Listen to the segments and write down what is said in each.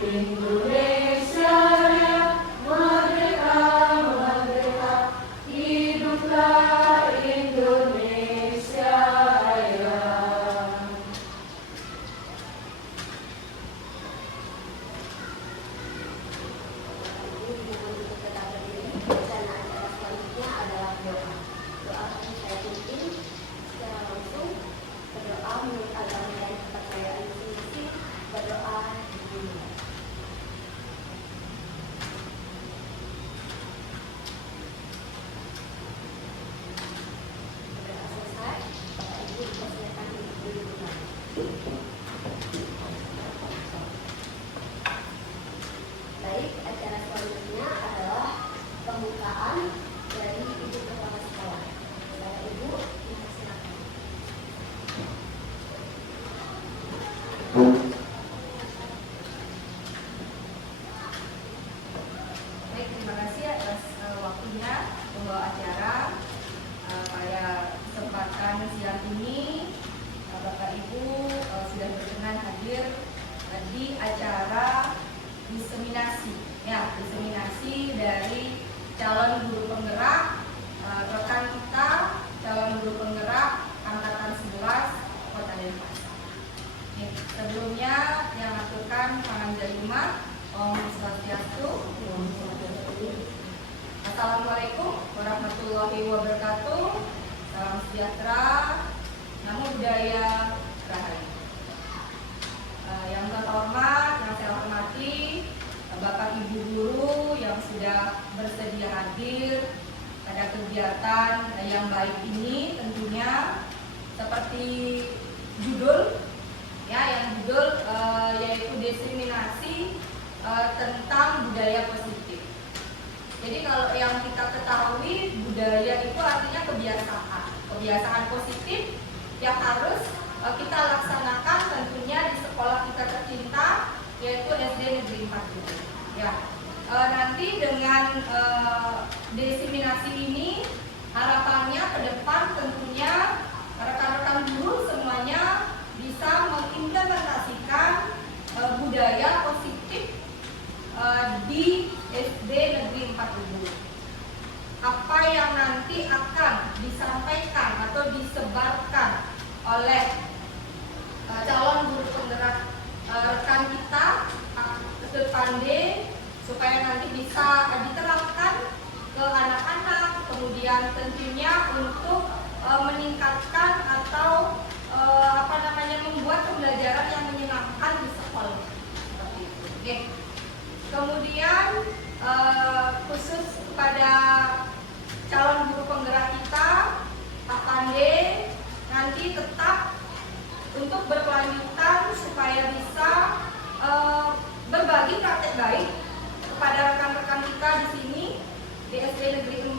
Indonesia Raya, merdeka, merdeka, hiduplah Indonesia Raya. Rencana acara selanjutnya adalah doa. Doa kami saya pimpin secara langsung. Berdoa menurut agama dan kepercayaan masing-masing. Berdoa dimulai. Berdoa selesai, Bapak Ibu dipersilakan untuk duduk kembali. Baik, acara selanjutnya adalah pembukaan dari Ibu Kepala Sekolah. Bapak Ibu dipersilakan. Baik, terima kasih atas waktunya pembawa acara. Pada kesempatan siang ini, Bapak Ibu sudah berkenan hadir di acara diseminasi, diseminasi dari calon guru penggerak rekan kita, calon guru penggerak angkatan 11 Kota Denpasar. Sebelumnya yang aturkan pangandalumat, Om Swastiastu. Assalamualaikum warahmatullahi wabarakatuh. Salam sejahtera, namo buddhaya, rahayu. Yang terhormat, yang saya hormati Bapak Ibu guru yang sudah bersedia hadir pada kegiatan yang baik ini, tentunya seperti judul yaitu diseminasi tentang budaya positif. Jadi kalau yang kita ketahui, budaya itu artinya kebiasaan positif yang harus kita laksanakan tentunya di sekolah kita tercinta, yaitu SD Negeri 4 Guru. Nanti dengan diseminasi ini harapannya ke depan tentunya rekan-rekan guru semuanya bisa mengimplementasikan budaya positif di SD Negeri 4 Guru. Apa yang nanti akan disampaikan atau disebarkan oleh calon guru penggerak rekan kita Ustaz Pande, supaya nanti bisa diterapkan ke anak-anak, kemudian tentunya untuk meningkatkan atau membuat pembelajaran yang menyenangkan di sekolah seperti itu. Oke. Kemudian khusus kepada calon guru penggerak kita, Pak Pande, nanti tetap untuk berkelanjutan supaya bisa berbagi praktek baik kepada rekan-rekan kita di sini di SD Negeri 4,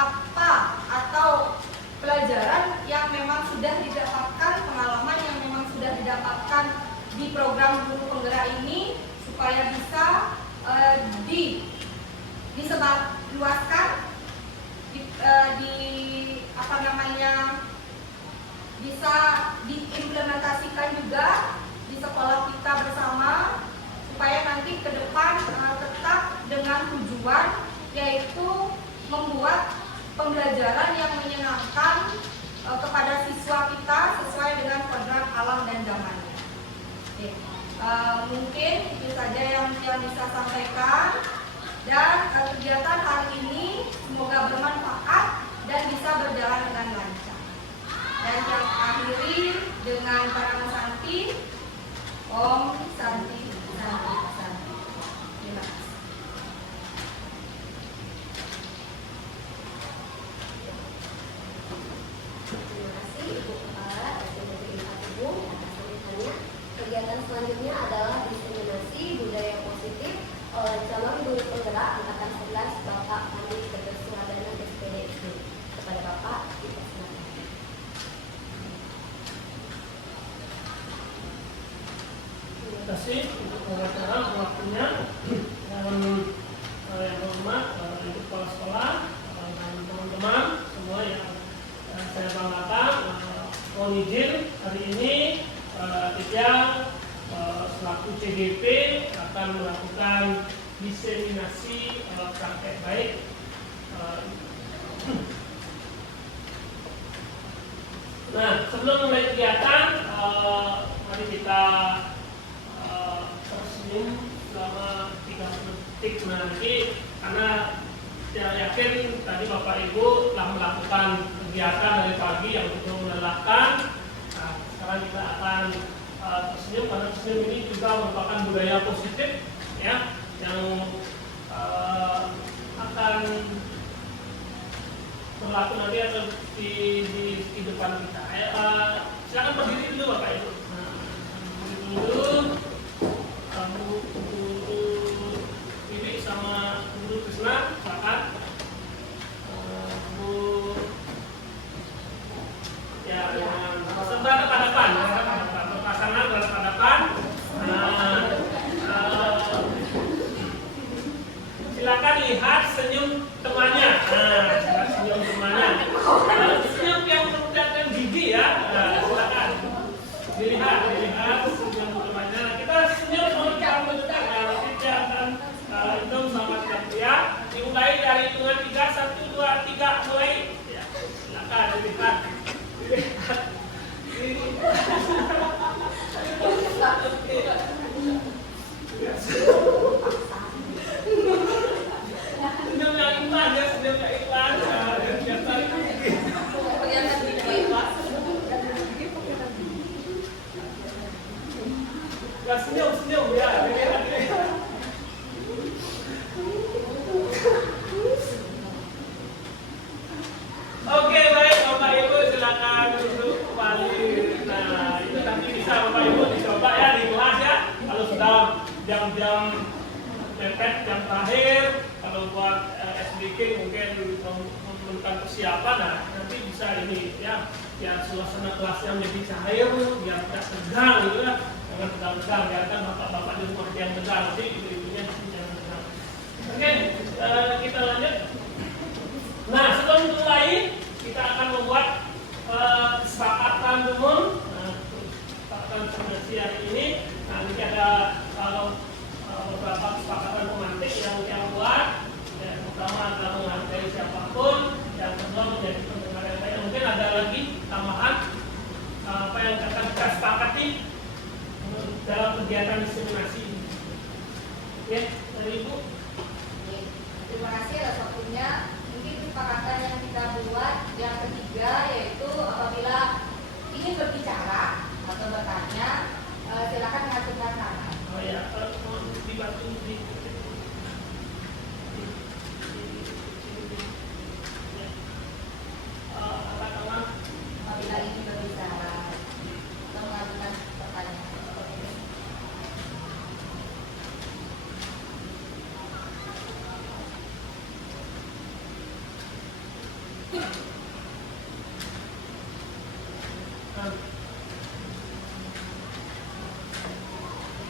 apa atau pelajaran yang memang sudah didapatkan, pengalaman yang memang sudah didapatkan di program guru penggerak ini, supaya bisa disebarluaskan, bisa diimplementasikan juga di sekolah kita bersama, supaya nanti ke depan tetap dengan tujuan, yaitu membuat pembelajaran yang menyenangkan kepada siswa kita sesuai dengan program alam dan zamannya. Mungkin itu saja yang bisa sampaikan, dan kegiatan hari ini semoga bermanfaat dan bisa berjalan dengan lancar. Dan yang akhiri dengan para santi, Om Santi Santi Santi. Terima kasih. Terima kasih Ibu Kepala SD Negeri 4 Ibu atas pembukaannya. Kegiatan selanjutnya adalah diseminasi budaya positif oleh calon guru penggerak angkatan 11 Bapak Pandi Kebersuadana SPDSD. Kepada Bapak dipersilakan. Terima kasih untuk pengacara waktunya. Yang hormat Ibu Kepala Sekolah dan teman-teman semua yang saya banggakan, mohon izin hari ini Tidya selaku CDP akan melakukan diseminasi praktek baik. Nah, sebelum mulai kegiatan, mari kita tersenyum selama 30 detik nanti, karena saya yakin tadi Bapak Ibu telah melakukan kegiatan dari pagi yang cukup melelahkan. Nah, sekarang kita akan tersenyum, karena tersenyum ini juga merupakan budaya positif ya, yang akan berlaku nanti atau di depan kita. Silakan berdiri dulu Bapak Ibu. Nah, berdiri dulu. Bu Bibi sama Bu Krisna, silakan. Bu, ya, berhadapan-hadapan, berpasangan berhadapan. Silakan lihat senyum temannya. Senyum temannya. Senyum yang memperlihatkan gigi ya. Silakan dilihat senyum temannya. Kita senyum sama juga. Nanti dia akan hitung sama dia. Dimulai dari hitungan 3, 1, 2, 3, mulai. Ya, silakan dilihat. Senyum yang ikhlas ya, senyum yang ikhlas. Ya, senyum ya. Oke, baik Bapak Ibu, silakan duduk kembali. Nah, itu nanti bisa Bapak Ibu dicoba ya di kelas ya. Kalau sudah jam-jam mepet, jam terakhir, kalau buat SBK mungkin memerlukan persiapan, nah nanti bisa ini ya, biar suasana kelasnya menjadi cair, biar tidak tegang gitu ya. Jangan tegang-tegang, biarkan bapak-bapak di rumah yang tegang, nanti ibu-ibunya jangan tegang. Oke, kita lanjut. Nah, sebelum mulai kita akan membuat kesepakatan umum. Nah, kesepakatan seminasi hari ini. Nah, ini ada beberapa kesepakatan pemantik yang buat. Yang pertama adalah menghargai siapapun. Yang kedua menjadi pendengar yang baik. Mungkin ada lagi tambahan apa yang akan kita sepakati dalam kegiatan diseminasi ini. Ya, dari Ibu. Terima kasih atas waktunya. Mungkin kesepakatan yang kita buat yang ketiga yaitu apabila ingin berbicara atau bertanya, silakan mengacungkan tangan. Oh ya, dibantu di katakanlah Apabila ingin berbicara atau mengajukan pertanyaan.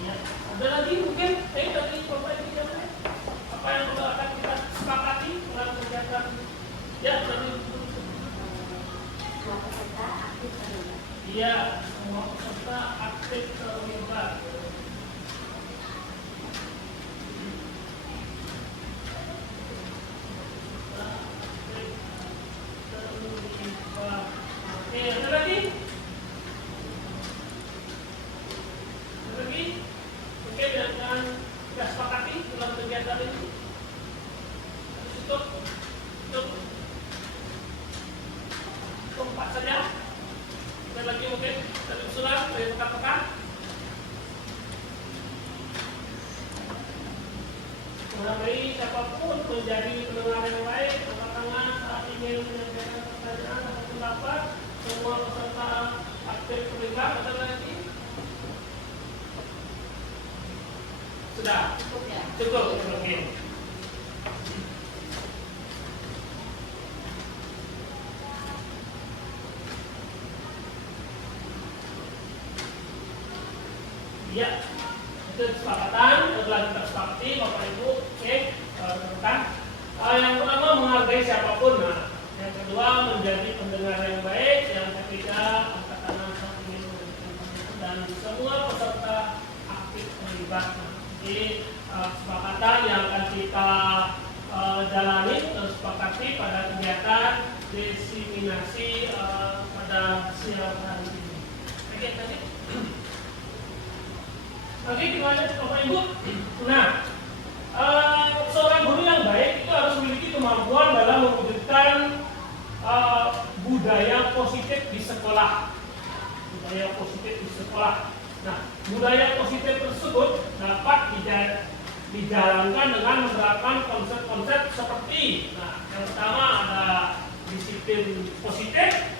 ya. Ada lagi mungkin tadi Bapak Ibu jawab apa yang akan kita sepakati dalam kegiatan ya tadi. Semua peserta aktif terlibat. Iya, semua peserta aktif terlibat. Oke, ada lagi? Ada lagi? Oke, dengan kita sepakati dalam kegiatan ini. Cukup. Empat saja. Ada lagi mungkin dari usulan dari rekan-rekan. Menghargai siapapun menjadi pendengar yang baik, angkat tangan saat ingin menyampaikan pertanyaan atau pendapat. Semua peserta aktif terlibat. Ada lagi? Sudah. Cukup ya? Cukup. Oke. Ya, itu kesepakatan telah kita sepakati Bapak Ibu. Oke, rekan. Yang pertama menghargai siapapun. Nah, yang kedua menjadi pendengar yang baik. Yang ketiga angkat tangan saat ingin memberikan pertanyaan. Dan semua peserta aktif terlibat. Nah, Ini kesepakatan yang akan kita jalani atau sepakati pada kegiatan diseminasi pada siang hari ini. Oke, lanjut. Oke, kita lanjut Bapak Ibu. Nah, seorang guru yang baik itu harus memiliki kemampuan dalam mewujudkan budaya positif di sekolah. Budaya positif di sekolah. Nah, budaya positif tersebut dapat dijalankan dengan menerapkan konsep-konsep seperti, nah, yang pertama ada disiplin positif,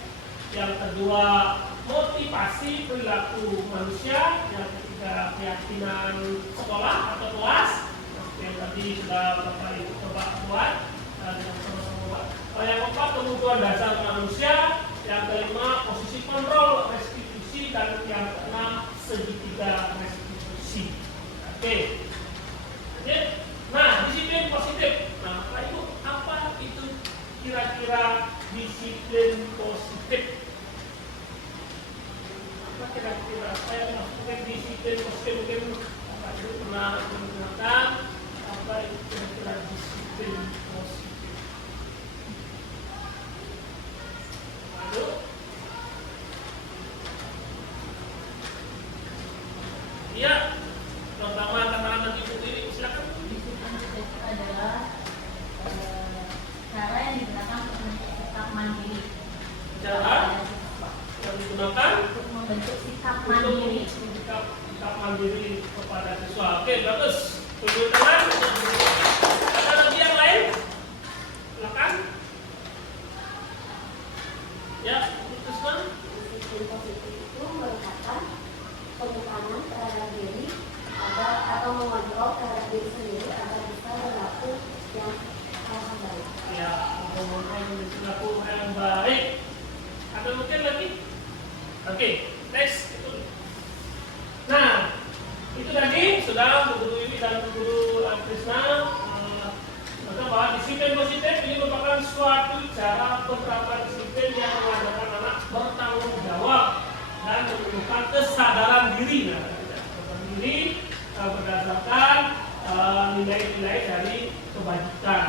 yang kedua motivasi perilaku manusia, yang ketiga keyakinan sekolah atau kelas, yang tadi sudah Bapak Ibu coba buat dan sama-sama buat. Yang keempat kebutuhan dasar manusia, yang kelima posisi kontrol restitusi, dan yang keenam segitiga restitusi. Oke. Nah, disiplin positif. Nah, Bapak Ibu, apa itu kira-kira disiplin positif? Apa kira-kira apa yang maksudnya disiplin positif? Mungkin Bapak Ibu pernah menggunakan apa itu kira-kira disiplin positif? Aduh. Iya, pertama katakan nanti Putri, silakan. Disiplin positif adalah cara yang digunakan untuk membentuk sikap mandiri. Cara yang digunakan Untuk membentuk sikap untuk mandiri. sikap mandiri kepada siswa. Oke, bagus. Tunjuk tangan. Ada lagi yang lain? Silakan. Ya, teruskan. Disiplin positif itu merupakan penekanan terhadap diri atau mengontrol terhadap diri sendiri agar bisa berlaku yang baik. Ya, mengontrol perilaku yang baik. Ada mungkin lagi? Oke, next. Nah, itu tadi sudah Bu Guru Wiwi dan Bu Guru Krisna bahwa disiplin positif ini merupakan suatu cara penerapan disiplin yang mengadakan anak bertanggung jawab dan menunjukkan kesadaran diri. Nah, kesadaran diri berdasarkan nilai-nilai dari kebajikan.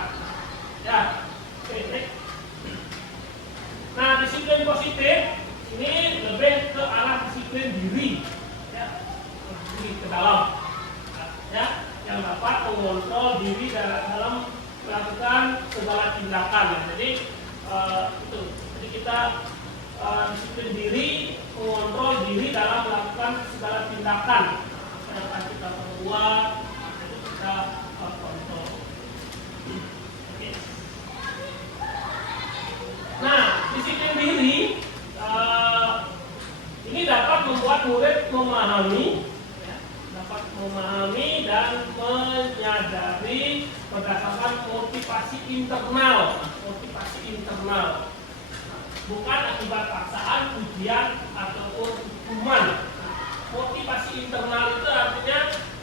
Ya, oke, next. Nah, disiplin positif ini lebih ke arah disiplin diri, ya, diri ke dalam, ya, yang dapat mengontrol diri dalam melakukan segala tindakan. Ya. Jadi itu, jadi kita disiplin diri, mengontrol diri dalam melakukan segala tindakan. Yang akan kita perbuat, itu kita kontrol. Oke. Nah, disiplin diri ini dapat membuat murid memahami, ya, dapat memahami dan menyadari berdasarkan motivasi internal, bukan akibat paksaan, ujian ataupun hukuman. Motivasi internal itu artinya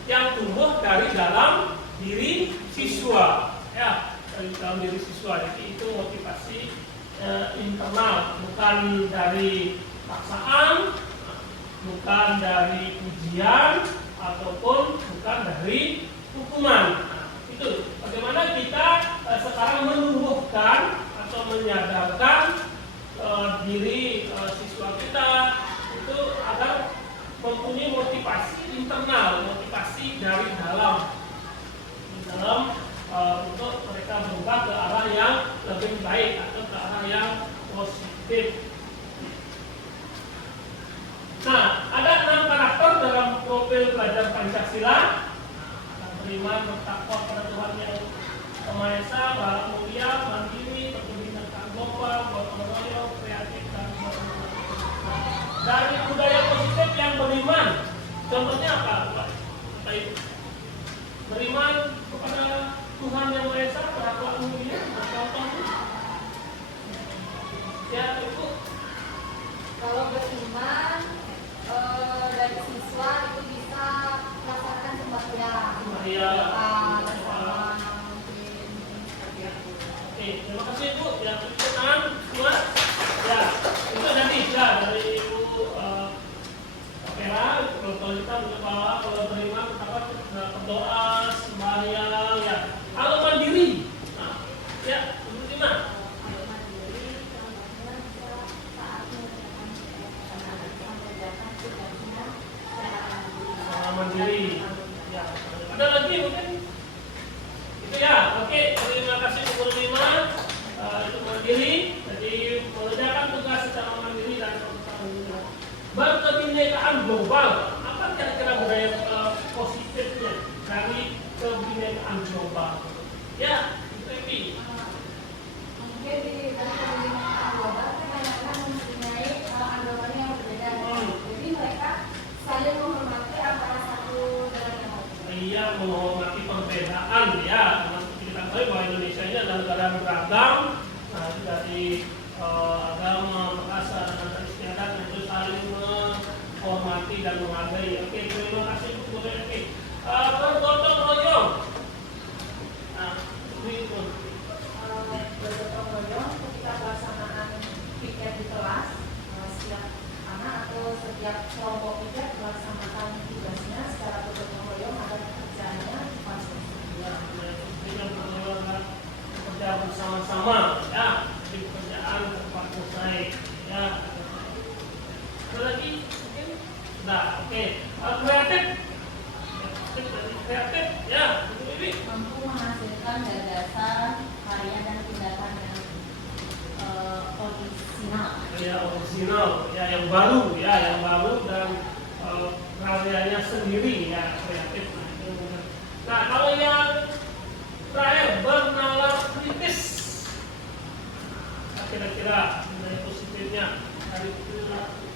yang tumbuh dari dalam diri siswa, ya, dari dalam diri siswa. Jadi itu motivasi internal, bukan dari paksaan, bukan dari ujian ataupun bukan dari hukuman. Nah, itu bagaimana kita sekarang menumbuhkan atau menyadarkan diri siswa kita itu agar mempunyai motivasi internal, motivasi dari dalam untuk mereka berubah ke arah yang lebih baik atau ke arah yang positif. Nah, ada 6 karakter dalam profil pelajar Pancasila. Beriman, bertakwa pada Tuhan yang Maha Esa, berharap mulia, mandiri, peduli tentang global, gotong royong, kreatif, dan bermanfaat. Dari budaya positif yang beriman, contohnya apa, Pak? Beriman kepada Tuhan yang Maha Esa, bertakwa mulia, bercontoh. Ya, Ibu. Kalau beriman dari siswa itu bisa melaksanakan sembahyang, Iya. bersama mungkin seperti itu. Oke, terima kasih Bu. Ya, tangan semua. Ya, itu nanti ya dari Ibu Vera. Kalau kita mencoba kalau beriman, apa berdoa, sembahyang, ya. Kalau mandiri, nah, ya, menurut gimana? Mandiri, ya. Ada lagi mungkin? Itu ya, oke. Terima kasih nomor 5. Itu mandiri, jadi mengerjakan tugas secara mandiri dan berkebinekaan global. Apa kira-kira budaya positifnya dari kebinekaan global? Ya, itu Epi. Mungkin di kebinekaan global kebanyakan mempunyai anggapan yang berbeda. Jadi mereka saling menghormati antara satu dengan yang lain. Iya, menghormati perbedaan ya. Seperti kita tahu bahwa Indonesia ini adalah negara yang beragam. Nah, dari agama, bahasa, dan istiadat itu saling menghormati dan menghargai. Oke, terima kasih Bu Epi. Bergotong royong. Nah, ini pun. Bergotong royong ketika pelaksanaan piket di kelas, setiap anak atau setiap kelompok piket melaksanakan tugasnya secara bergotong royong agar pekerjaannya cepat selesai. Ya, ini yang bekerja bersama-sama ya, jadi pekerjaan cepat selesai ya. Ada lagi mungkin? Nah, oke. Kreatif ya, Ibu. Mampu menghasilkan gagasan, karya dan tindakan yang orisinal. Ya, original ya, yang baru dan karyanya sendiri ya, kreatif. Nah, kalau yang terakhir, bernalar kritis. Nah, kira-kira nilai positifnya dari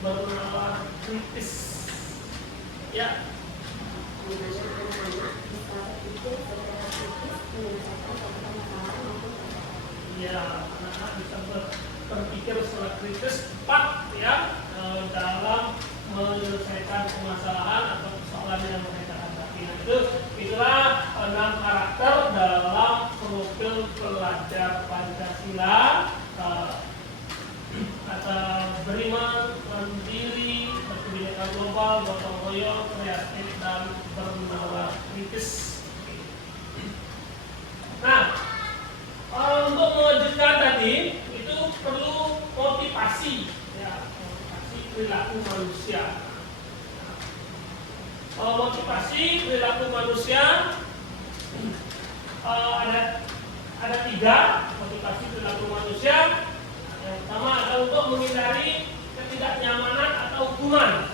bernalar kritis ya. Dimana anak-anak bisa berpikir secara kritis menyelesaikan suatu masalah maupun Ya, anak-anak bisa berpikir secara kritis tepat ya, dalam menyelesaikan permasalahan atau persoalan yang mereka hadapi. Itulah 6 karakter dalam profil pelajar Pancasila. Kata beriman, mandiri, berkebinekaan global, gotong royong, kreatif, dan bernalar kritis. Nah, untuk mewujudkan tadi itu perlu motivasi, ya, motivasi perilaku manusia. Motivasi perilaku manusia ada 3 motivasi perilaku manusia. Yang pertama adalah untuk menghindari ketidaknyamanan atau hukuman.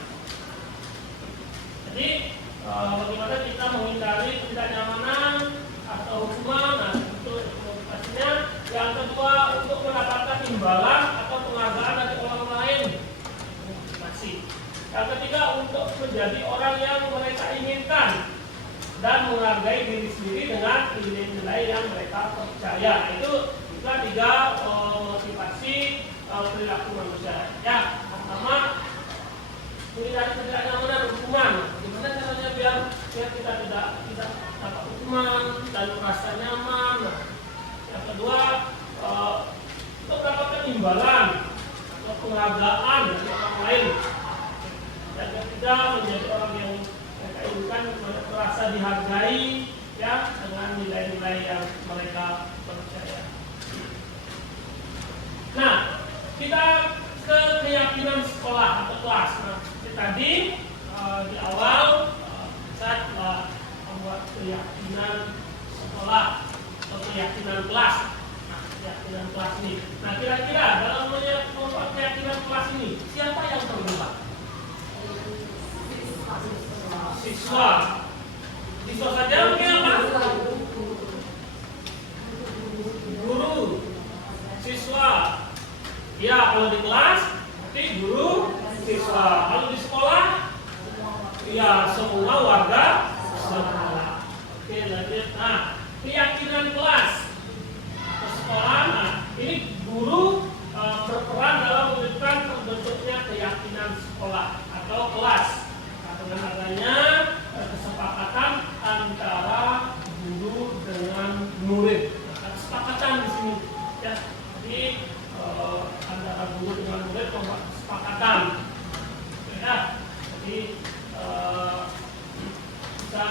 Jadi bagaimana kita menghindari ketidaknyamanan atau hukuman? Nah, itu motivasinya. Yang kedua, untuk mendapatkan imbalan atau penghargaan dari orang lain. Motivasi. Yang ketiga, untuk menjadi orang yang mereka inginkan dan menghargai diri sendiri dengan nilai-nilai yang mereka percaya. Itulah 3 motivasi perilaku manusia. Ya, pertama, menghindari ketidaknyamanan hukuman. Gimana caranya biar kita tidak dapat hukuman dan merasa nyaman. Yang kedua, untuk mendapatkan imbalan atau penghargaan dari orang lain. Yang ketiga, menjadi orang yang mereka inginkan, merasa dihargai ya, dengan nilai-nilai yang mereka percaya. Nah, kita ke keyakinan sekolah atau kelas. Nah, tadi di awal saya telah membuat keyakinan sekolah atau keyakinan kelas. Nah, keyakinan kelas ini. Nah, kira-kira dalam membuat keyakinan kelas ini siapa yang terlibat? Siswa. Siswa saja mungkin apa? Guru. Siswa. Ya, kalau di kelas, nanti guru, siswa. Kalau di sekolah, ya semua warga sekolah. Oke, lanjut. Nah, keyakinan kelas atau sekolah. Nah, ini guru berperan dalam mewujudkan terbentuknya keyakinan sekolah atau kelas. Nah, dengan adanya kesepakatan antara guru dengan murid. Nah, kesepakatan di sini, ya. Jadi antara guru dengan murid membuat kesepakatan. Ya, jadi bisa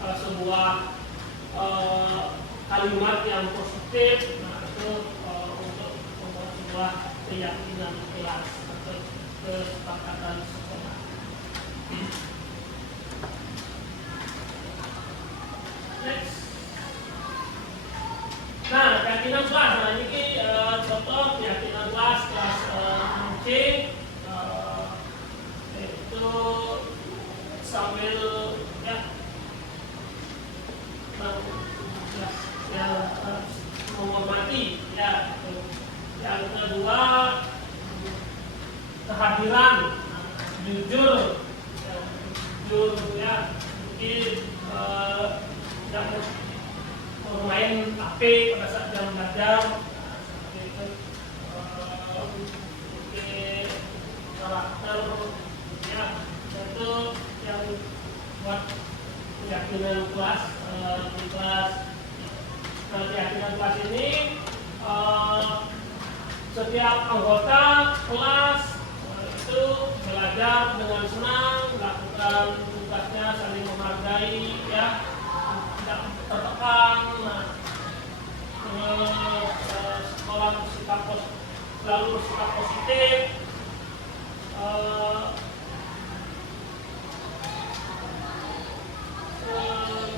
sebuah kalimat yang positif. Nah, itu untuk membuat sebuah keyakinan kelas atau kesepakatan sekolah. Next. Nah, keyakinan kelas. Nah, ini contoh keyakinan kelas C, itu sambil ya, menghormati ya. Yang kedua, kehadiran, jujur ya, mungkin yang bermain HP pada saat jam belajar, seperti itu. Mungkin karakter ya, itu yang buat keyakinan kelas di kelas. Nah, keyakinan kelas ini setiap anggota kelas itu belajar dengan senang, melakukan tugasnya saling menghargai ya, tidak tertekan. Nah, sekolah selalu bersikap positif,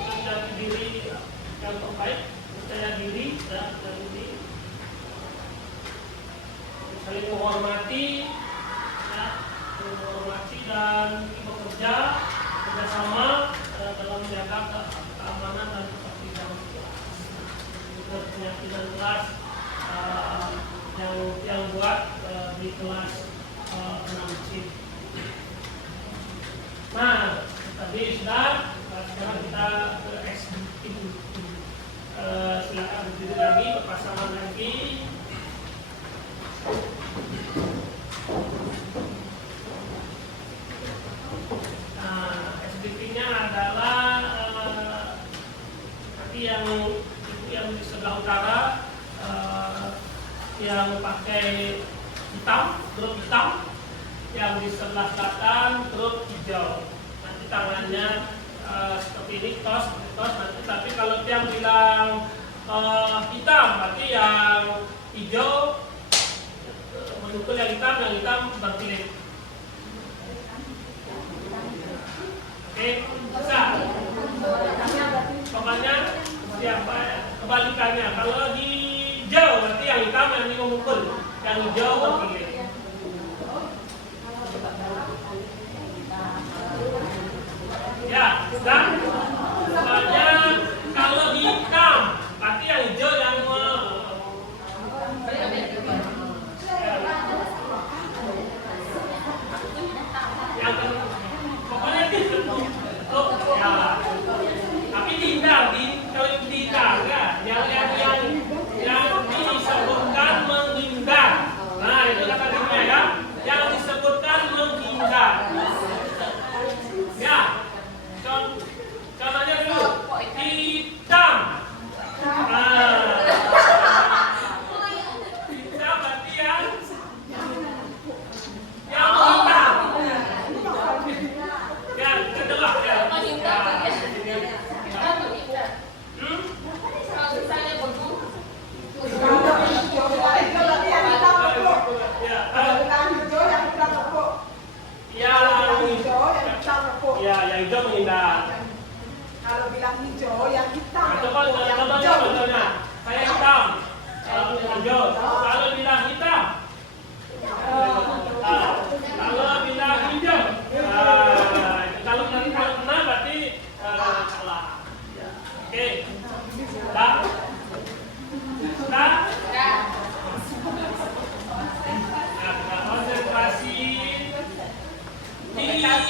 menjadi diri yang terbaik, percaya diri ya, saling menghormati ya, dan bekerja bersama dalam menjaga keamanan dan ketertiban kelas. Itu keyakinan kelas yang buat di kelas 6C. Nah, tadi sudah, sekarang kita ke SBT. Silakan berdiri lagi, berpasangan lagi. Nah, SBT-nya adalah nanti yang di sebelah utara yang pakai hitam, grup hitam, yang di sebelah selatan grup hijau. Nanti tangannya seperti ini, tos nanti. Tapi kalau yang bilang hitam, berarti yang hijau mendukung yang hitam berpilih. Oke, bisa. Pokoknya siapa ya? Kebalikannya. Kalau hijau berarti yang hitam yang memukul, yang hijau berpilih. Ya, dan soalnya kalau hitam berarti yang hijau yang pokoknya ya. Tapi kalau dihindar ya, yang disebutkan menghindar. Nah, itu kata dia ya, yang disebutkan menghindar. Ya, contohnya dulu hitam. Nah, hitam berarti yang hitam. Ya, kedua ya. Ya, yang hijau menghindar. Kalau bilang hijau, yang hitam. Contohnya, saya hitam, hijau. Kalau bilang hitam, kalau bilang hijau, kalau kena berarti salah. Oke, dah. Nah, konsentrasi. Hitam.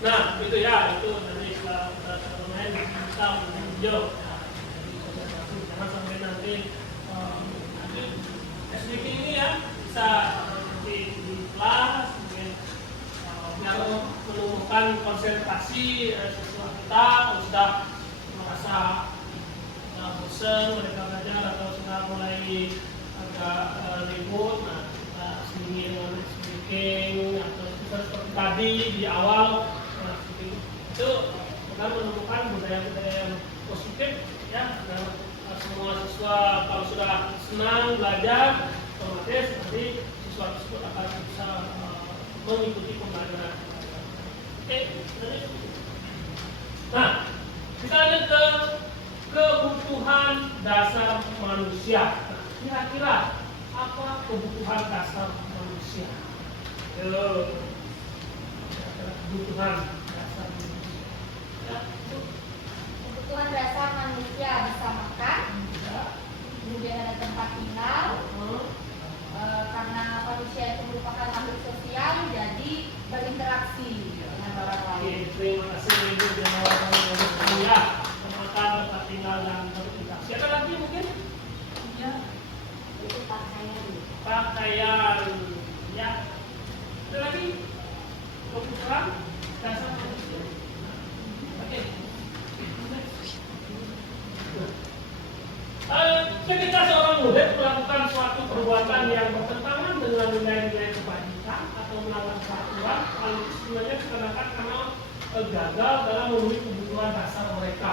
Nah, itu ya, itu dari pemain bisa menunjuk. Jangan sampai nanti SDK ini ya bisa di kelas mungkin biar menemukan konsentrasi siswa kita kalau sudah merasa bosan mereka belajar atau sudah mulai agak ribut, nah kita selingi dengan speaking atau seperti tadi di awal, nah, itu akan menemukan budaya-budaya yang positif ya. Dan semua siswa kalau sudah senang belajar, otomatis nanti siswa tersebut akan bisa mengikuti pembelajaran. Oke, nah kita lanjut ke kebutuhan dasar manusia. Nah, kira-kira apa kebutuhan dasar manusia? Kebutuhan dasar manusia. Ya, Kebutuhan dasar manusia bisa makan, kemudian ada tempat tinggal, karena manusia itu merupakan makhluk sosial, jadi berinteraksi dengan orang lain. Oke, terima kasih Ibu jawaban yang ya. Makan, tempat tinggal dan berinteraksi. Ada lagi mungkin? Ya. Itu pakaian. Pakaian, ya. Ada lagi? Kebutuhan dasar manusia. Oke. Ketika seorang murid melakukan suatu perbuatan yang bertentangan dengan nilai-nilai kebajikan atau melanggar peraturan, hal itu sebenarnya dikarenakan karena gagal dalam memenuhi kebutuhan dasar mereka.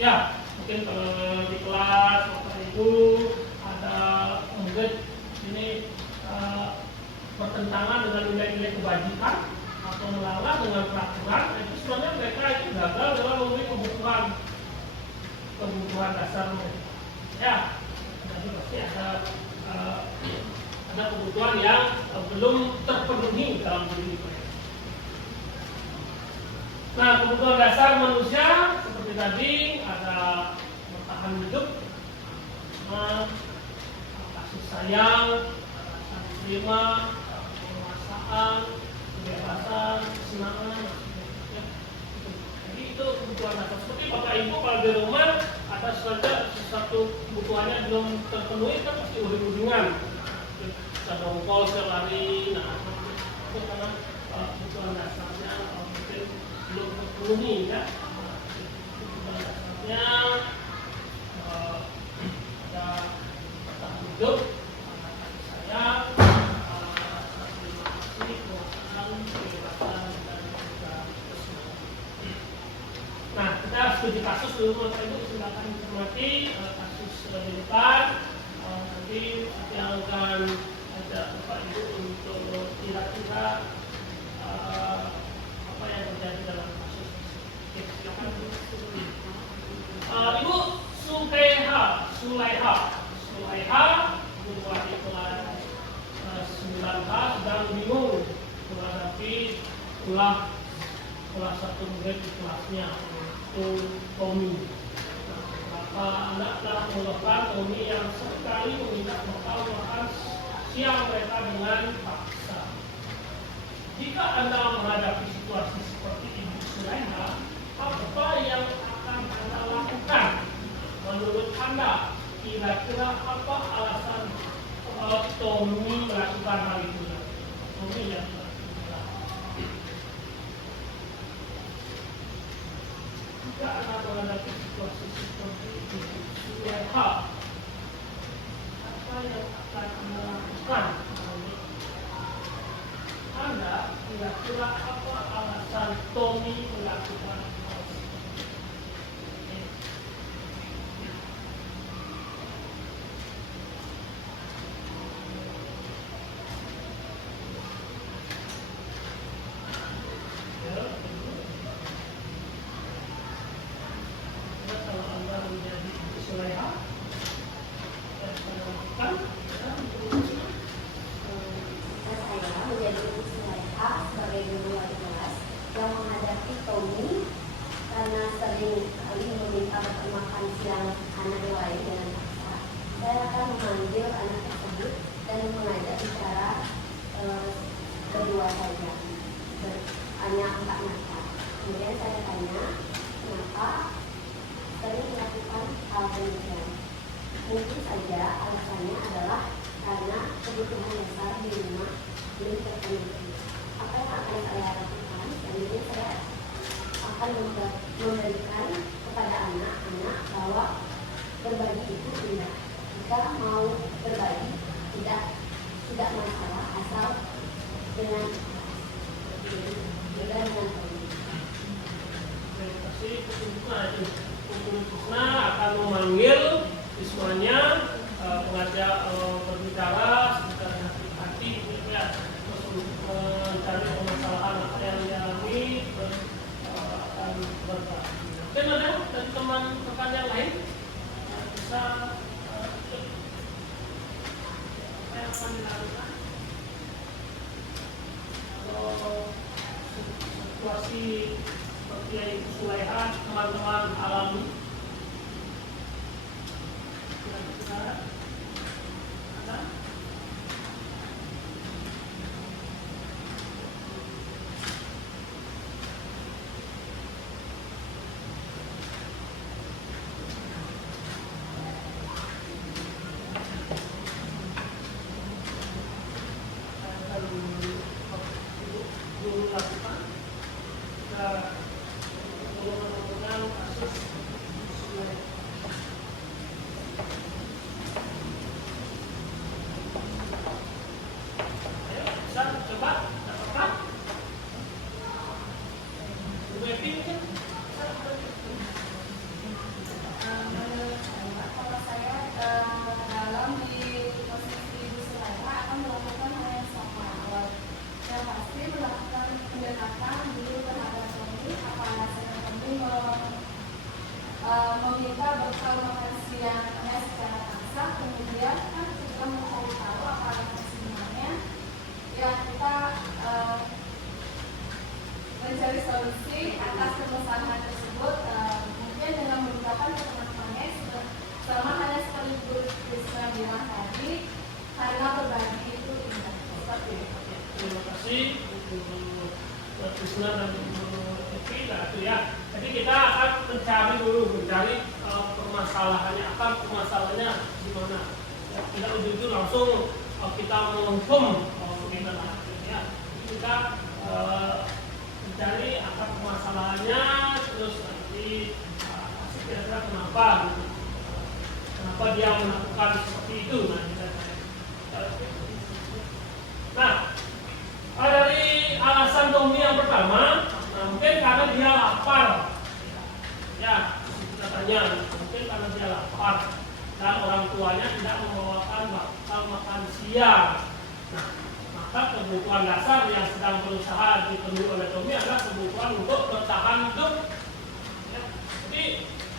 Ya, mungkin di kelas Bapak Ibu ada murid ini bertentangan dengan nilai-nilai kebajikan atau melanggar dengan peraturan, itu sebenarnya mereka itu gagal dalam memenuhi kebutuhan dasar mereka. Ya, jadi pasti ada kebutuhan yang belum terpenuhi dalam diri mereka. Nah, kebutuhan dasar manusia seperti tadi ada bertahan hidup, kasih sayang, rasa terima, penguasaan, kebebasan, kesenangan. Jadi itu kebutuhan dasar. Seperti Bapak Ibu kalau di rumah ada sesuatu kebutuhannya belum terpenuhi, kan pasti uring-uringan. Bisa dongkol lari, nah itu karena kebutuhan dasarnya mungkin belum terpenuhi ya. Kebutuhan dasarnya ada bertahan hidup, kasih sayang, rasa terima kasih, penguasaan, kebebasan dan juga kesenangan. Nah, kita studi kasus dulu Bapak Ibu, silakan cermati kasus di depan. Nanti yang akan ajak Bapak Ibu untuk kira-kira apa yang terjadi dalam kasus. Oke, silakan. Ibu Sulaiha berwajib kelas 9H sedang bingung menghadapi ulah kelas 1 murid di kelasnya, yaitu Tommy. Anak telah mengeluarkan Tommy yang sekali meminta bekal makan siang mereka dengan paksa. Jika Anda menghadapi situasi seperti Ibu Sulaiha, apa yang akan Anda lakukan? Menurut Anda, kira-kira apa alasan Tommy melakukan hal itu? Tommy yang jika Anda menghadapi situasi seperti itu, Sulaiha, apa yang akan Anda lakukan? Anda kira-kira apa alasan Tommy melakukan hal itu? Kalau Anda menjadi Ibu Sulaiha, Saya menjadi Ibu Sulaiha sebagai guru wali kelas yang menghadapi Tommy karena sering kali meminta makan siang anak lain dengan paksa. Saya akan memanggil anak tersebut dan mengajak bicara berdua saja. hanya 4 mata. Kemudian saya tanya, kenapa sering melakukan hal demikian? Mungkin saja alasannya adalah karena kebutuhan dasar di rumah belum terpenuhi. Apa yang akan saya lakukan? Selanjutnya saya akan memberikan kepada anak-anak bahwa berbagi itu indah. Jika mau berbagi tidak masalah, asal dengan Terima kasih. Pusna akan memanggil siswanya mengajak berbicara sekitar hati ya, mencari permasalahan apa yang dialami, akan berbagi. Mungkin ada dari teman rekan yang lain bisa apa yang akan dilakukan kalau situasi seperti yang Sulaiha teman-teman alami. Kira-kira ada? Kalau saya dalam di posisi Ibu Sulaiha akan melakukan hal yang sama. Yang pasti melakukan pendekatan dulu terhadap Tommy, apa alasannya Tommy meminta bekal makan siangnya secara paksa, kemudian kan kita mencari tahu apa alasan sebenarnya. Ya kita mencari solusi atas permasalahan tersebut, mungkin dengan menggunakan teman-temannya sama hanya seperti Bu Krisna bilang tadi, karena berbagi itu indah. Terima kasih untuk Krisna dan Evi itu ya. Jadi kita akan mencari permasalahannya, apa permasalahannya di mana. Ya, tidak ujung-ujung langsung kita menghukum kita lah. Ya, kita mencari apa permasalahannya, terus nanti kira-kira kenapa gitu. Kenapa dia melakukan seperti itu? Nah, dari alasan Tommy yang pertama, mungkin karena dia lapar. Ya, kita tanya, mungkin karena dia lapar dan orang tuanya tidak membawakan bekal makan siang. Nah, maka kebutuhan dasar yang sedang berusaha dipenuhi oleh Tommy adalah kebutuhan untuk bertahan hidup. Ya, jadi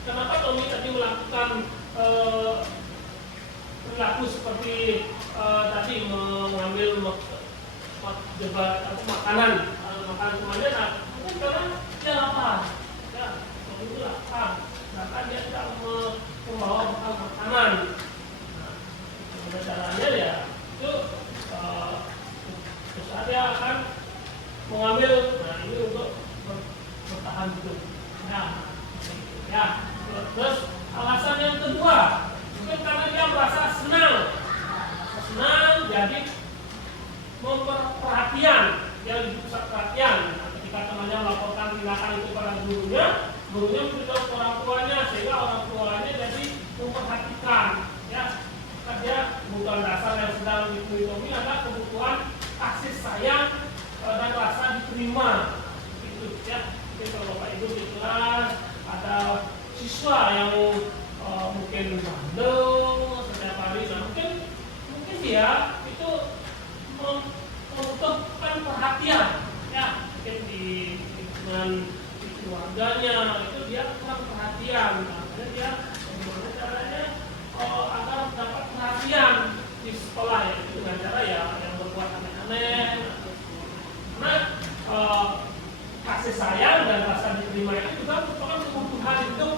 kenapa Tommy tadi melakukan perilaku seperti tadi mengambil makanan temannya, nah, mungkin karena dia lapar, ya, Tommy itu lapar, maka dia tidak membawa bekal makanan. Nah, caranya ya itu terus dia akan mengambil, nah ini untuk bertahan hidup. Ya, terus alasan yang kedua, mungkin karena dia merasa senang, jadi memperhatian, dia lebih pusat perhatian. Nah, ketika temannya melaporkan tindakan itu pada gurunya memberitahu orang tuanya, sehingga orang tuanya jadi memperhatikan. Ya, maka dia kebutuhan dasar yang sedang dipenuhi Tommy adalah kebutuhan kasih sayang dan rasa diterima. Itu ya. Mungkin kalau Bapak Ibu di kelas ada siswa yang mungkin bandel setiap hari, nah mungkin dia itu membutuhkan perhatian, ya, mungkin di lingkungan di keluarganya itu dia kurang perhatian, makanya dia bagaimana caranya agar dapat perhatian di sekolah, ya, itu dengan cara ya yang berbuat aneh-aneh. Karena kasih sayang dan rasa diterima itu juga merupakan kebutuhan hidup.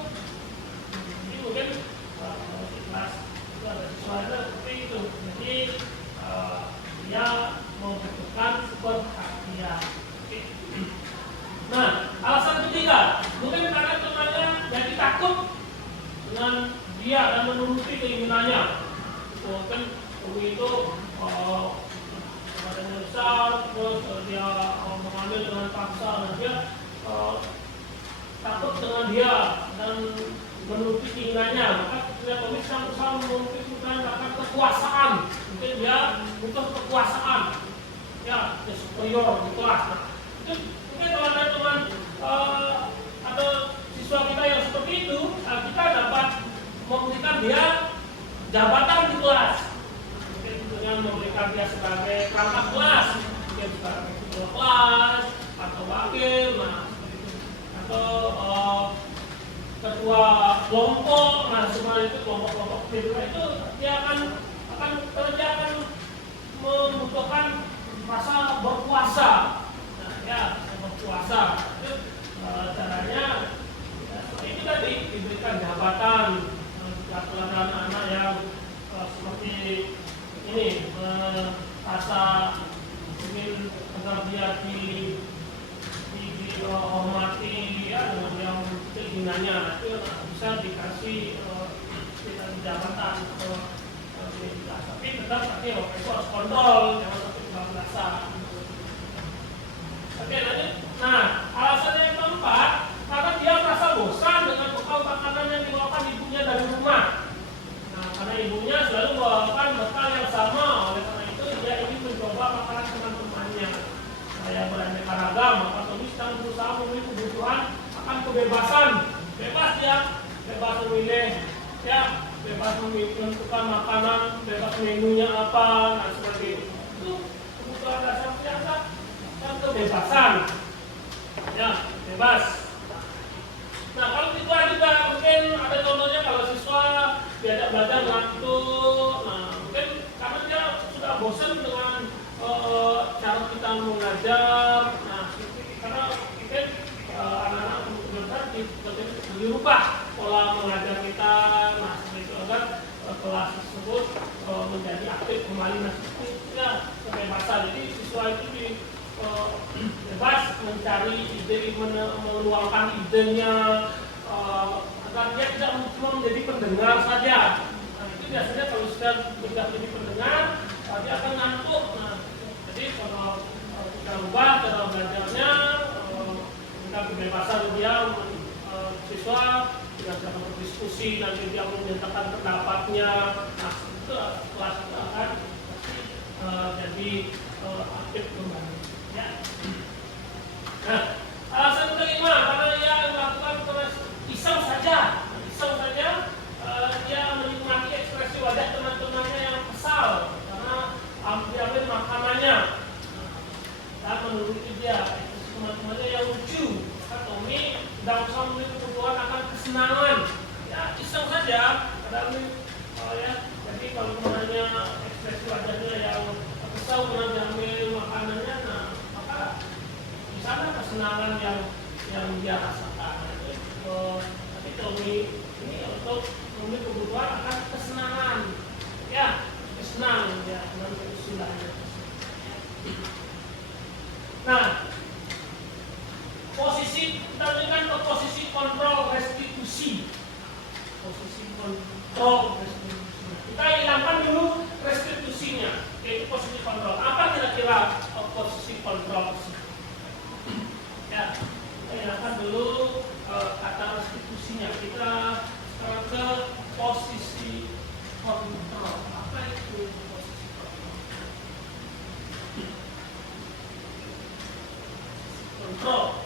Jadi mungkin di kelas itu ada siswa seperti itu. Jadi dia membutuhkan perhatian. keinginannya. Itu kan UI itu badannya besar, terus dia mengambil dengan paksa, dan dia takut dengan dia dan menuruti keinginannya. Maka dia tulis sama menunjukkan akan kekuasaan. Mungkin dia butuh kekuasaan, ya, superior di kelas. Nah, itu mungkin kalau ada teman atau siswa kita yang seperti itu, kita dapat memberikan dia jabatan di kelas. Mungkin dengan memberikan dia sebagai perangkat kelas, mungkin sebagai ketua kelas atau wakil, nah, atau ketua kelompok, nah semua itu kelompok-kelompok itu dia akan membutuhkan rasa berkuasa, nah, ya berkuasa. Itu caranya ya, seperti itu tadi, diberikan jabatan. Kalau ada anak-anak yang seperti ini merasa ingin agar dia dihormati ya dengan yang keinginannya, itu bisa dikasih jabatan atau tapi tetap tapi itu harus kontrol, jangan sampai kebablasan. Oke, lanjut. Nah, alasan yang keempat, karena dia merasa bosan dengan bekal makanan yang dibawakan ibunya dari rumah. Nah, karena ibunya selalu membawakan bekal yang sama, oleh karena itu dia ingin mencoba makanan teman-temannya. Saya beraneka ragam, maka Tommy sedang berusaha memenuhi kebutuhan akan kebebasan. Bebas dia, bebas memilih, ya, bebas menentukan makanan, bebas menunya apa, dan sebagainya. Itu kebutuhan dasar biasa dan kebebasan. Ya, bebas. Nah, kalau di luar juga mungkin ada contohnya kalau siswa diajak belajar ngantuk, nah mungkin karena dia sudah bosan dengan cara kita mengajar, nah karena mungkin anak-anak benar-benar dirubah pola mengajar kita, nah seperti itu agar kelas tersebut menjadi aktif kembali, nah itu ya kebebasan. Jadi siswa itu bebas mencari ide, meluangkan idenya, agar dia tidak cuma menjadi pendengar saja. Nah, itu biasanya kalau sudah menjadi pendengar, dia akan ngantuk. Nah, jadi kalau kita ubah cara belajarnya, kita kebebasan dia, siswa tidak bisa berdiskusi, nanti dia menyatakan pendapatnya. Nah, itu kelas itu akan jadi aktif kembali. Ya. Nah, alasan kelima, karena dia melakukan iseng saja, dia menikmati ekspresi wajah teman-temannya yang kesal karena ambil makanannya, dan menurut dia ekspresi teman-temannya yang lucu. Tommy sedang berusaha memenuhi kebutuhan akan kesenangan, ya iseng saja, kadang ya. Jadi kalau temannya ekspresi wajahnya yang kesal dengan diambil makanannya, nah maka di sana kesenangan yang dia rasakan. Tapi Tommy ini untuk memenuhi kebutuhan akan kesenangan, ya kesenang ya dengan keusulannya. Nah, posisi kita kan ke posisi kontrol restitusi. Posisi kontrol restitusi. Kita hilangkan dulu restitusinya, yaitu posisi kontrol. Apa kira-kira posisi kontrol? Ya, kita hilangkan dulu kata restitusinya. Kita sekarang ke posisi kontrol. Apa itu posisi kontrol?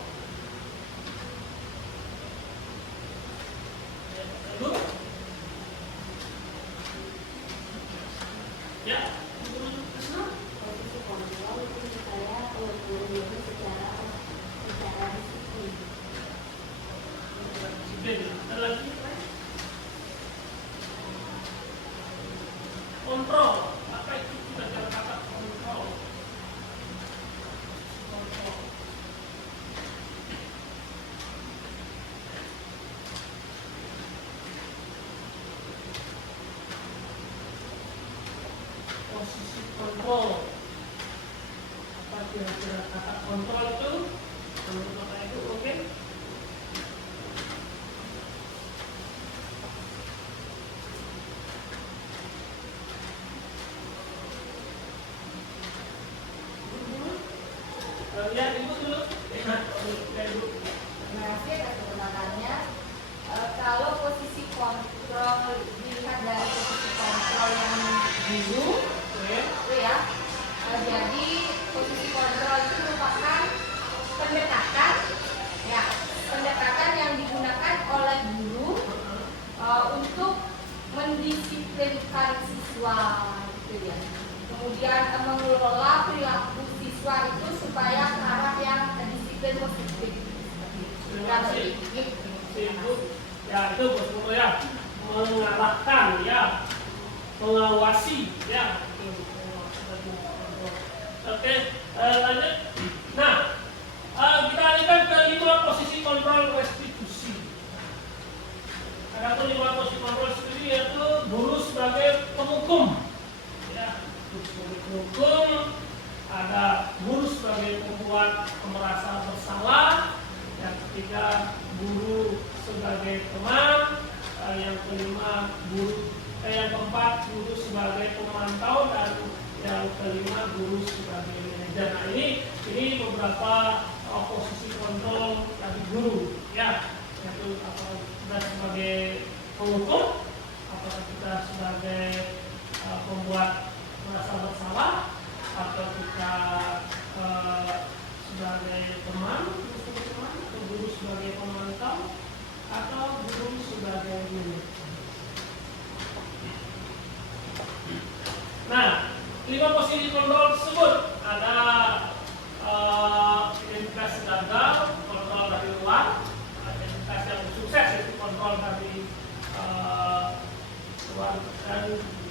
Ya, Posisi kontrol itu supaya pengukuran secara disiplin. Ada lagi? Kontrol. Apa itu kira-kira kata kontrol? Kontrol. Posisi kontrol. Apa kira-kira kata kontrol itu? Menurut Bapak itu oke? untuk mendisiplinkan siswa gitu ya. Kemudian mengelola perilaku siswa itu supaya ke arah yang disiplin positif. Terima kasih. Ibu, ya itu betul ya, mengarahkan ya, mengawasi ya. Oke, lanjut. Nah, kita alihkan ke 5 posisi kontrol restitusi. Ada tuh 5 posisi kontrol restitusi, yaitu guru sebagai penghukum. Ya, guru sebagai penghukum. Ada guru sebagai pembuat merasa bersalah. Yang ketiga, guru sebagai teman. Yang kelima, yang keempat, guru sebagai pemantau, dan yang kelima, guru sebagai manajer. Nah, ini beberapa posisi kontrol dari guru, ya, yaitu apakah kita sebagai penghukum, apakah kita sebagai pembuat merasa bersalah, atau kita sebagai teman, atau guru sebagai pemantau, atau guru sebagai manajer. Nah, 5 posisi kontrol tersebut ada identifikasi gagal, kontrol dari luar, identifikasi yang sukses itu kontrol dari luar, dan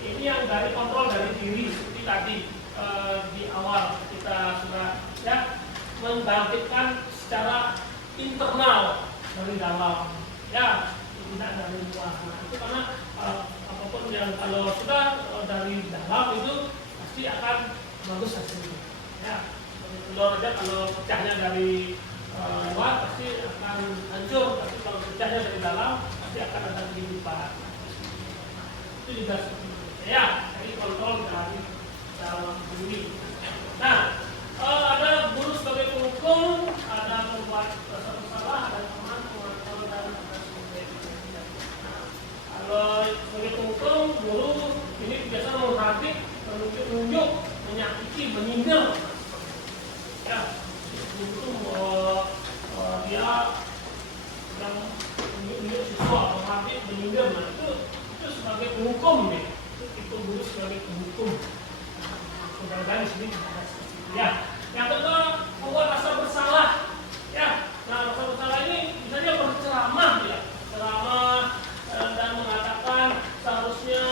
ini yang dari kontrol dari diri seperti tadi di awal kita sudah ya membangkitkan secara internal dari dalam ya, tidak dari luar. Nah, itu karena apapun yang kalau sudah dari dalam itu pasti akan bagus hasilnya. Ya, seperti telur aja kalau pecahnya dari luar pasti akan hancur, tapi kalau pecahnya dari dalam pasti akan ada kehidupan. Itu juga seperti itu. Ya, jadi kontrol dari dalam diri. Nah, ada guru sebagai penghukum, ada pembuat bersalah, ada teman, pemantau, dan ada sebagai manajer. Nah, kalau sebagai penghukum, guru ini biasa menghardik, menunjuk, menyakiti, menyindir. Ya, itu dia yang menunjuk siswa, menghardik, menyindir. Nah, itu sebagai penghukum nih. Itu guru sebagai penghukum. Mudah-mudahan di sini ada seperti itu. Ya, yang kedua, membuat rasa bersalah. Ya, nah rasa bersalah ini misalnya berceramah, ya, ceramah dan mengatakan seharusnya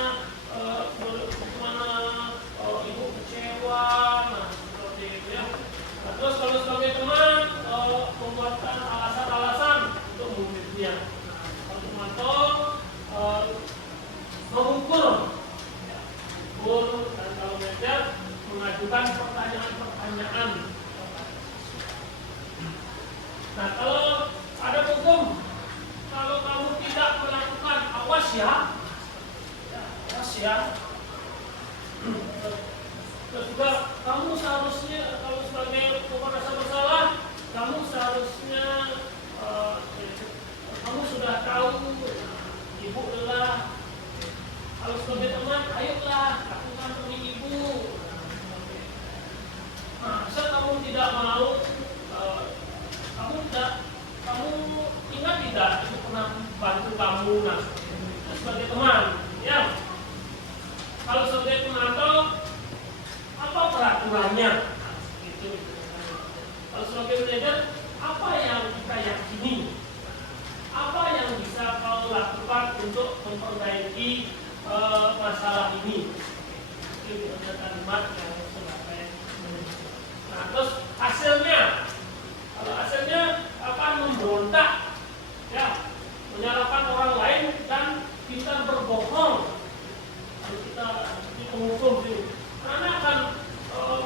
bagaimana ibu kecewa, nah seperti itu ya. Nah, terus kalau sebagai teman membuatkan alasan-alasan untuk muridnya. Nah, kalau pemantau mengukur, ya, dan kalau manajer mengajukan pertanyaan-pertanyaan. Nah, kalau ada hukum, kalau kamu tidak melakukan, awas ya, awas ya. Terus juga kamu seharusnya, kalau sebagai pembuat rasa bersalah, kamu seharusnya kamu sudah tahu, ibu adalah, kalau sebagai teman, ayolah lakukan demi ibu. Nah, asal kamu tidak mau, kamu ingat tidak itu pernah bantu kamu, nah sebagai teman, ya. Kalau sebagai pemantau, apa peraturannya? Nah, gitu. Kalau sebagai manajer, apa yang kita yakini? Apa yang bisa kau lakukan untuk memperbaiki masalah ini? Itu ada kalimat yang sebagai manajer. Nah, terus hasilnya, kalau hasilnya akan memberontak, ya, menyalahkan orang lain dan kita berbohong. Kalau kita di penghukum sih, karena akan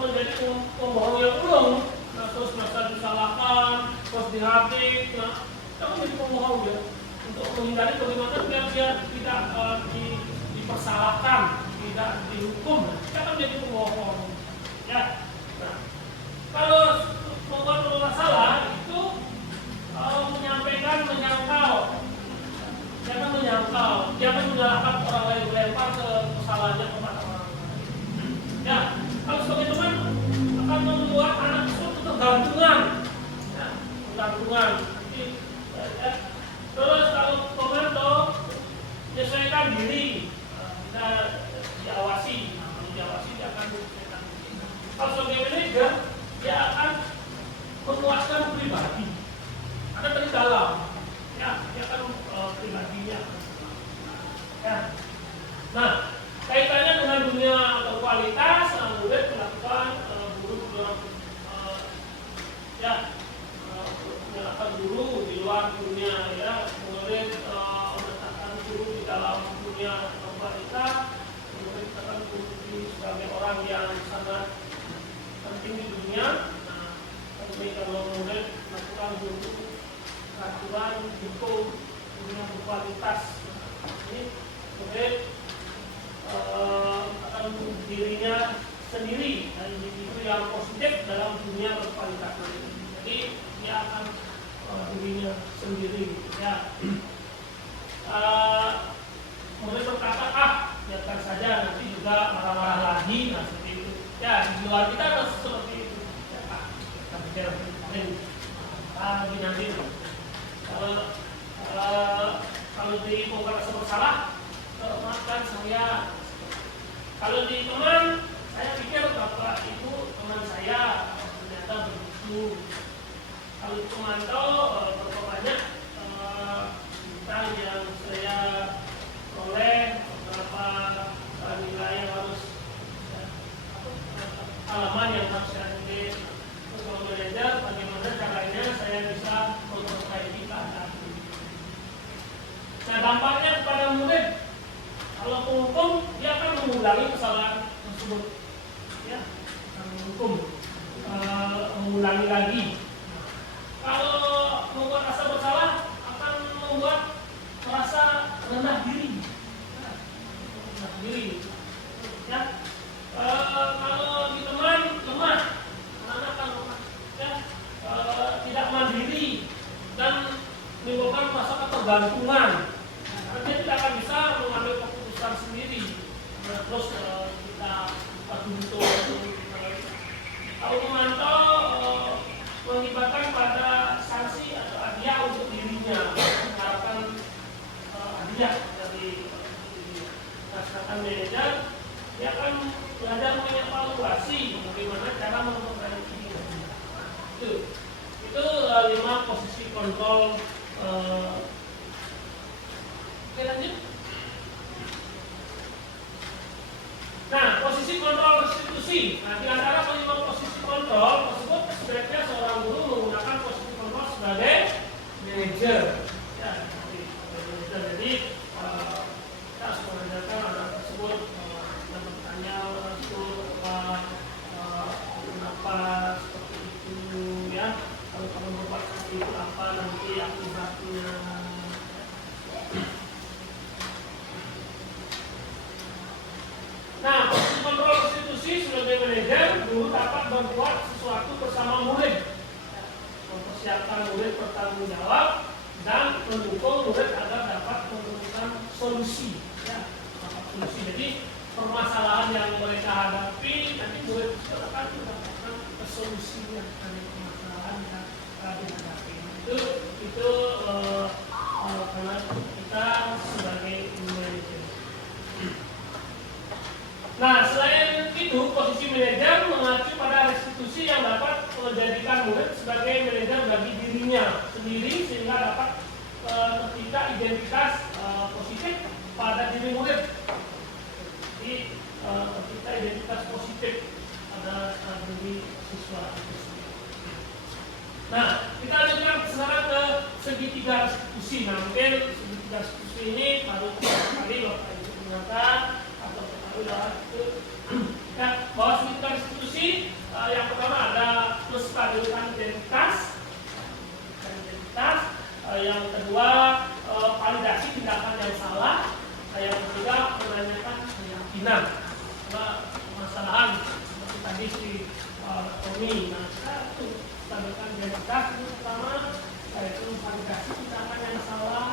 menjadi pembohong yang ulung. Nah, terus merasa disalahkan, terus dihardik. Nah, kita menjadi pembohong ya, untuk menghindari bagaimana biar dia tidak dipersalahkan, tidak dihukum. Kita akan menjadi pembohong, ya. Nah, kalau membuat masalah itu menyampaikan, menyangkal, jangan menyangkal, jangan menyalahkan orang lain, melempar ke kesalahannya kepada orang lain. Ya, kalau sebagai teman akan membuat anak itu ketergantungan, ya, ketergantungan. Terus kalau pemantau, ya dalam dunia ya, murid meletakkan guru di dalam dunia normalita, murid meletakkan guru sebagai orang yang sangat penting di dunia. Nah, tapi kalau murid melakukan guru peraturan hukum yang berkualitas, ini murid akan dirinya sendiri dan individu yang positif dalam dunia berkualitas. Jadi dia akan dirinya sendiri ya. Murid berkata, biarkan saja, nanti juga marah-marah lagi, nah seperti itu ya. Di luar kita harus seperti itu ya, kita pikir nanti kalau di merasa bersalah, maafkan saya. Kalau di teman, saya pikir bapak itu teman saya, ternyata begitu. Kalau memantau berapa banyak kita yang saya oleh beberapa nilai yang harus halaman yang harus saya tulis. Kalau belajar bagaimana caranya saya bisa memperbaiki keadaan ini. Nah, dampaknya kepada murid, kalau penghukum dia akan mengulangi kesalahan tersebut, ya, menghukum, mengulangi lagi. Kalau membuat rasa bersalah akan membuat merasa rendah diri, ya. Kalau di teman lemah, anak-anak akan lemah, ya, tidak mandiri dan menimbulkan rasa ketergantungan. Karena dia tidak akan bisa mengambil keputusan sendiri. Nah, terus kita tuntut. Kalau memantau mengibatkan pada sanksi atau hadiah untuk dirinya, mengharapkan hadiah dari sedangkan manajer, dia akan belajar mengevaluasi bagaimana cara memperbaiki itu 5 posisi kontrol. Oke, lanjut. Nah, posisi kontrol restitusi. Nah, di antara 5 posisi kontrol tersebut sebaiknya seorang guru menggunakan posisi kontrol sebagai manajer. Ya, jadi kita harus mengajarkan anak tersebut yang bertanya kenapa seperti itu, ya. Kalau kamu berbuat seperti itu apa nanti akibatnya. Nah, posisi kontrol restitusi sebagai manajer, guru dapat berbuat sesuatu bersama murid, mempersiapkan murid bertanggung jawab dan mendukung murid agar dapat menemukan solusi. Ya, solusi. Jadi permasalahan yang mereka hadapi nanti murid akan mendapatkan solusinya dari permasalahan yang dihadapi. Itu karena kita sebagai manajer. Nah, selain itu, posisi manajer mengacu pada restitusi yang dapat menjadikan murid sebagai manajer bagi dirinya sendiri sehingga dapat tercipta identitas positif pada diri murid. Jadi, tercipta identitas positif pada diri siswa itu sendiri. Nah, kita lanjutkan sekarang ke segitiga restitusi. Nah, mungkin segitiga restitusi ini baru kali Bapak Ibu mendengar atau itu. Nah, bahwa segitiga restitusi yang pertama ada menstabilkan identitas, yang kedua validasi tindakan yang salah, yang ketiga menanyakan keyakinan. Karena permasalahan seperti tadi si Tommy, nah kita itu menstabilkan identitas itu pertama, yaitu validasi tindakan yang salah,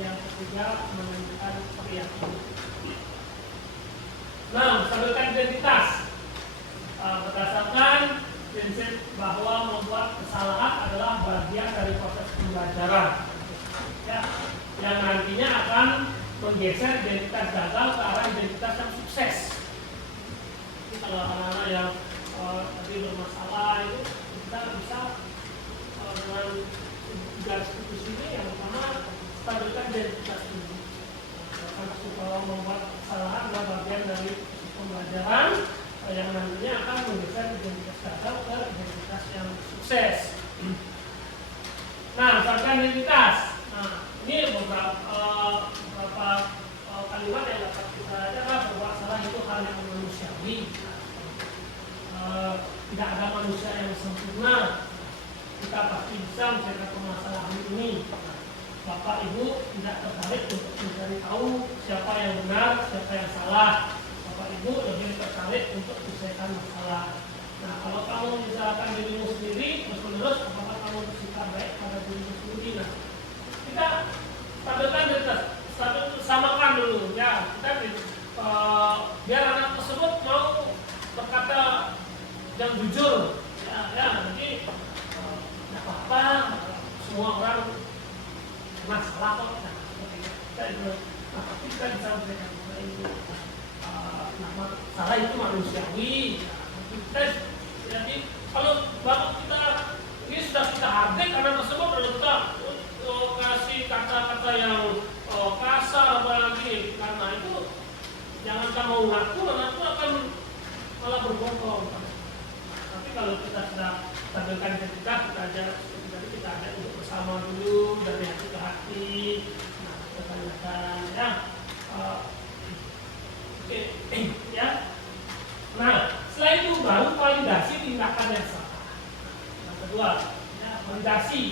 yang ketiga menanyakan keyakinan. Nah, menstabilkan identitas berdasarkan prinsip bahwa membuat kesalahan adalah bagian dari proses pembelajaran, ya, yang nantinya akan menggeser identitas gagal ke arah identitas yang sukses. Jadi kalau anak-anak yang tadi bermasalah itu kita bisa dengan tiga restitusi ini yang pertama stabilkan identitas ini. Kalau membuat kesalahan adalah bagian dari pembelajaran yang nantinya akan menggeser identitas gagal ke identitas yang sukses. Nah, misalkan solidaritas. Nah, ini beberapa kalimat yang dapat kita lihat bahwa salah itu hal yang manusiawi. Tidak ada manusia yang sempurna. Kita pasti bisa mencari permasalahan ini. Bapak Ibu tidak tertarik untuk mencari tahu siapa yang benar, siapa yang salah. Bapak Ibu lebih tertarik untuk menyelesaikan masalah. Nah, kalau kamu misalkan dirimu sendiri terus-menerus, apakah kamu bersikap baik pada dirimu sendiri? Nah, kita samakan dulu ya. Kita biar anak tersebut mau berkata yang jujur. Ya, nanti tidak apa-apa. Semua orang masalah kok. Nah, tapi kita bisa memberikan itu. Salah itu manusiawi. Jadi kalau bapak kita ini sudah kita update karena tersebut lalu kita kasih kata-kata yang kasar apalagi, karena itu jangan kamu ngaku akan malah berbohong. Tapi kalau kita sudah tampilkan ketika kita ajar, jadi kita ada untuk bersama dulu dari hati ke hati. Nah, kita tanyakan ya. Oke, ya. Nah, setelah itu baru validasi tindakan yang salah. Yang kedua, ya, validasi.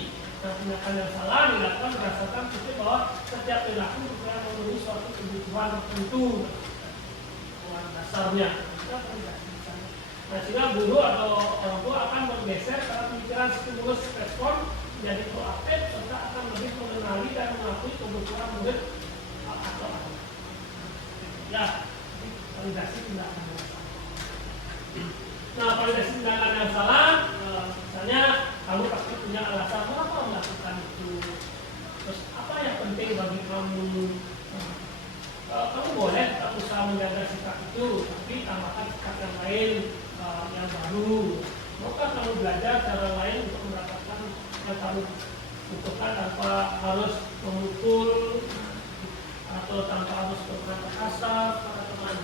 Nah, tindakan yang salah dilakukan berdasarkan prinsip bahwa setiap perilaku memenuhi suatu kebutuhan tertentu. Kebutuhan dasarnya. Kita validasi. Nah, sehingga guru atau orang tua akan bergeser karena pemikiran stimulus respon menjadi proaktif serta akan lebih mengenali dan mengakui kebutuhan murid atau anak. Ya, validasi tindakan yang salah. Nah, validasi tindakan yang salah, misalnya kamu pasti punya alasan kenapa melakukan itu. Terus apa yang penting bagi kamu? Kamu boleh tak usaha menjaga sikap itu, tapi tambahkan sikap yang lain yang baru. Maukah kamu belajar cara lain untuk mendapatkan yang kamu butuhkan tanpa harus memukul atau tanpa harus berkata kasar pada teman?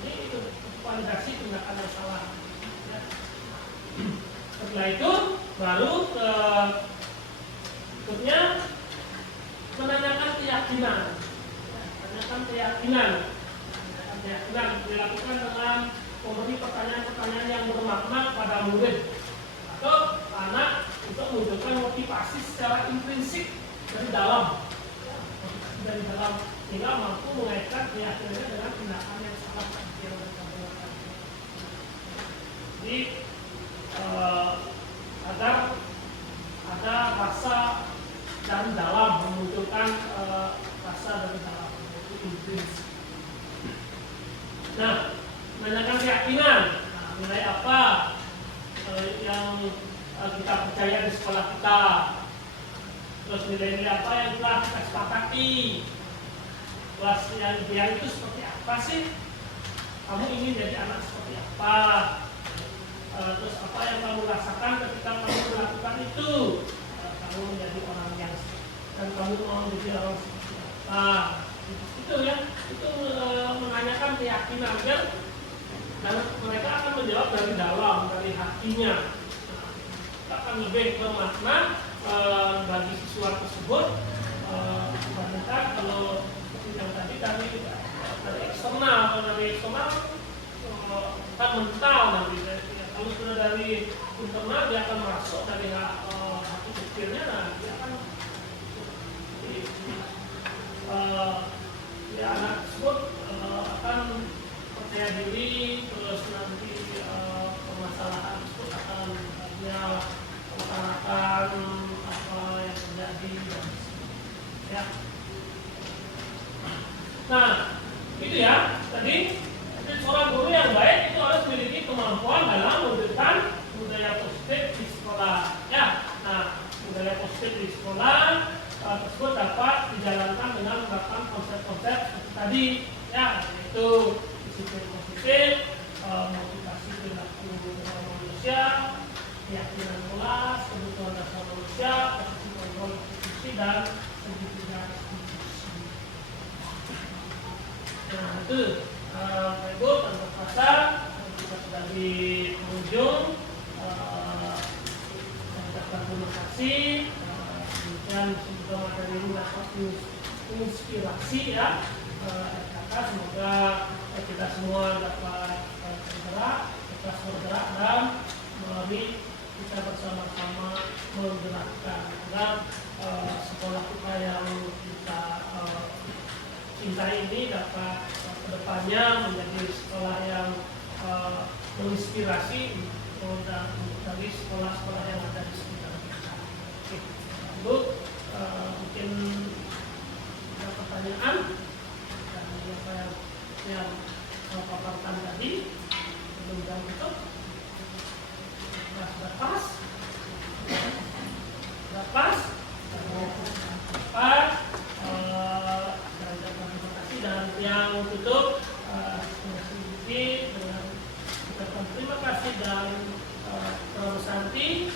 Jadi itu validasi tindakan yang salah. Ya. Setelah itu baru berikutnya menanyakan keyakinan. Menanyakan keyakinan dilakukan dengan memberi pertanyaan-pertanyaan yang bermakna pada murid atau anak untuk menunjukkan motivasi secara intrinsik dari dalam, sehingga mampu mengaitkan keyakinannya dengan tindakan yang salah yang mereka lakukan. Jadi agar ada rasa dari dalam, memunculkan rasa dari dalam, yaitu intrinsik. Nah, menanyakan keyakinan. Nah, nilai apa yang kita percaya di sekolah kita? Terus nilai-nilai apa yang telah kita sepakati? Kelas yang ideal itu seperti apa sih? Kamu ingin jadi anak seperti apa? Terus apa yang kamu rasakan ketika kamu melakukan itu? Kamu menjadi orang yang dan kamu mau menjadi orang seperti apa? Itu ya, itu menanyakan keyakinan kan? Dan mereka akan menjawab dari dalam, dari hatinya. Nah, akan lebih bermakna bagi siswa tersebut dibandingkan kalau yang tadi dari eksternal. Kalau dari eksternal kan mental nanti. Kalau sudah dari internal dia akan masuk dari hati kecilnya, nah dia akan ya anak tersebut akan percaya diri, terus nanti permasalahan tersebut akan utarakan apa yang terjadi ya. Nah, itu ya tadi seorang guru yang baik itu harus memiliki kemampuan dalam memberikan budaya positif di sekolah ya. Nah, budaya positif di sekolah tersebut dapat dijalankan dengan menerapkan konsep-konsep seperti tadi ya, yaitu disiplin positif, motivasi perilaku manusia, keyakinan kelas, kebutuhan dasar manusia, posisi kontrol institusi dan segitiga institusi. Nah itu Ibu tanpa terasa kita sudah di penghujung. Saya ucapkan terima kasih untuk dan semoga materi ini dapat menginspirasi ya. Semoga kita semua dapat bergerak, ikhlas bergerak, dan mari kita bersama-sama menggerakkan agar sekolah kita yang kita cintai ini dapat kedepannya menjadi sekolah yang menginspirasi dari sekolah-sekolah yang ada di sekitar kita. Oke, lalu mungkin ada pertanyaan dari apa yang saya paparkan tadi sebelum jam tutup. Sudah pas, dan terima kasih, dan yang tutup dengan ucapan terima kasih dan Prof. Santi